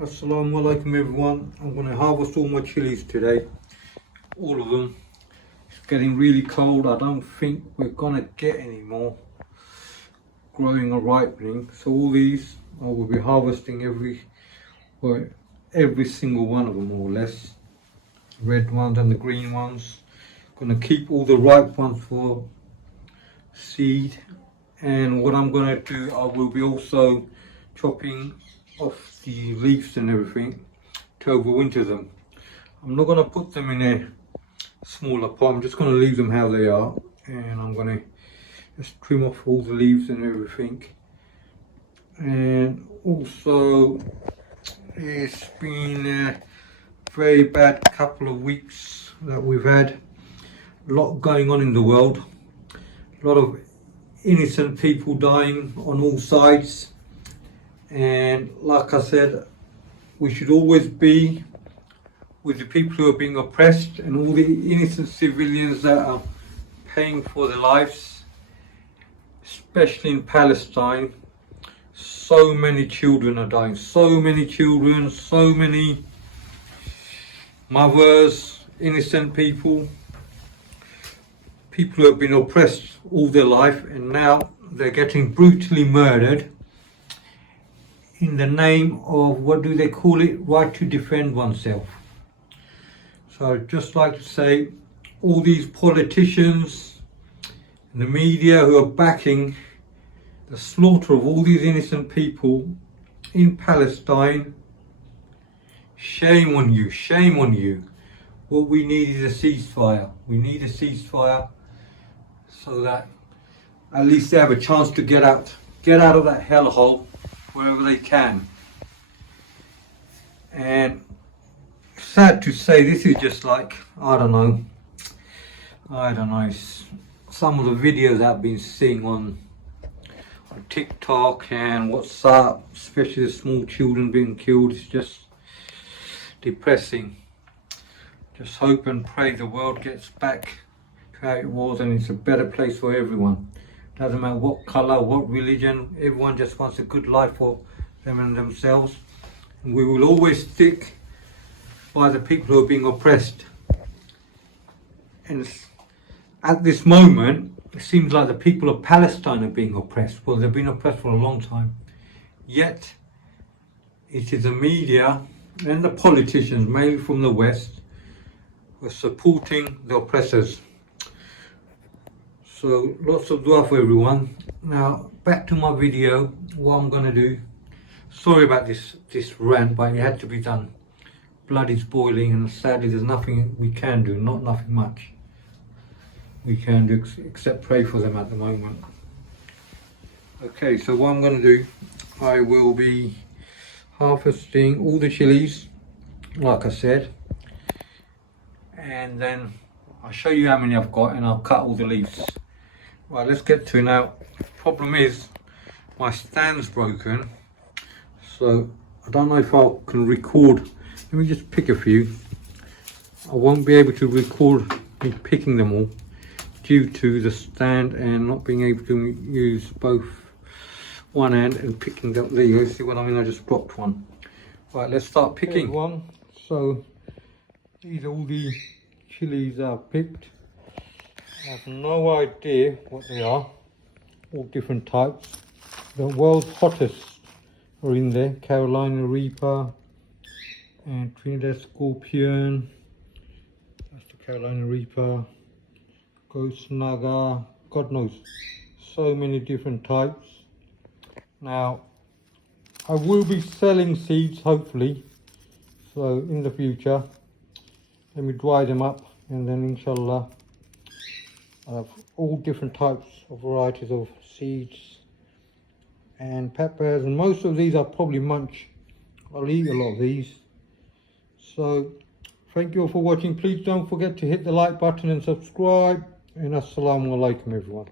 Assalamu alaikum everyone. I'm going to harvest all my chilies today. All of them. It's getting really cold. I don't think we're going to get any more growing or ripening. So all these I will be harvesting every single one of them more or less. Red ones and the green ones. Going to keep all the ripe ones for seed. And what I'm going to do, I will be also chopping off the leaves and everything to overwinter them. I'm not going to put them in a smaller pot. I'm just going to leave them how they are, and I'm going to just trim off all the leaves and everything. And also, it's been a very bad couple of weeks that we've had. A lot going on in the world. A lot of innocent people dying on all sides. And like I said, we should always be with the people who are being oppressed and all the innocent civilians that are paying for their lives, especially in Palestine. So many children are dying, so many children, so many mothers, innocent people who have been oppressed all their life, and now they're getting brutally murdered in the name of, what do they call it, right to defend oneself. So I'd just like to say, all these politicians and the media who are backing the slaughter of all these innocent people in Palestine, shame on you, shame on you. What we need is a ceasefire. We need a ceasefire so that at least they have a chance to get out of that hellhole wherever they can. And sad to say, this is just like, I don't know, some of the videos I've been seeing on TikTok and WhatsApp, especially the small children being killed, is just depressing. Just hope and pray the world gets back to how it was, and it's a better place for everyone. Doesn't matter what colour, what religion, everyone just wants a good life for them and themselves. And we will always stick by the people who are being oppressed. And at this moment, it seems like the people of Palestine are being oppressed. Well, they've been oppressed for a long time. Yet, it is the media and the politicians, mainly from the West, who are supporting the oppressors. So lots of dua for everyone. Now back to my video. What I'm going to do. Sorry about this rant, but it had to be done. Blood is boiling, and sadly there's nothing we can do. Nothing much we can do except pray for them at the moment. Okay, so what I'm going to do, I will be harvesting all the chilies, like I said, and then I'll show you how many I've got, and I'll cut all the leaves. Right, let's get to it now. Problem is, my stand's broken, so I don't know if I can record. Let me just pick a few. I won't be able to record me picking them all due to the stand and not being able to use both one hand and picking them. There you go, see what I mean? I just dropped one. Right, let's start picking. One. So these are all the chilies I've picked. I have no idea what they are, all different types. The world's hottest are in there, Carolina Reaper and Trinidad Scorpion. That's the Carolina Reaper, Ghost Naga, God knows, so many different types. Now, I will be selling seeds hopefully, so in the future. Let me dry them up, and then inshallah I have all different types of varieties of seeds and peppers, and most of these I'll probably munch. I'll eat a lot of these. So thank you all for watching. Please don't forget to hit the like button and subscribe, and assalamu alaikum everyone.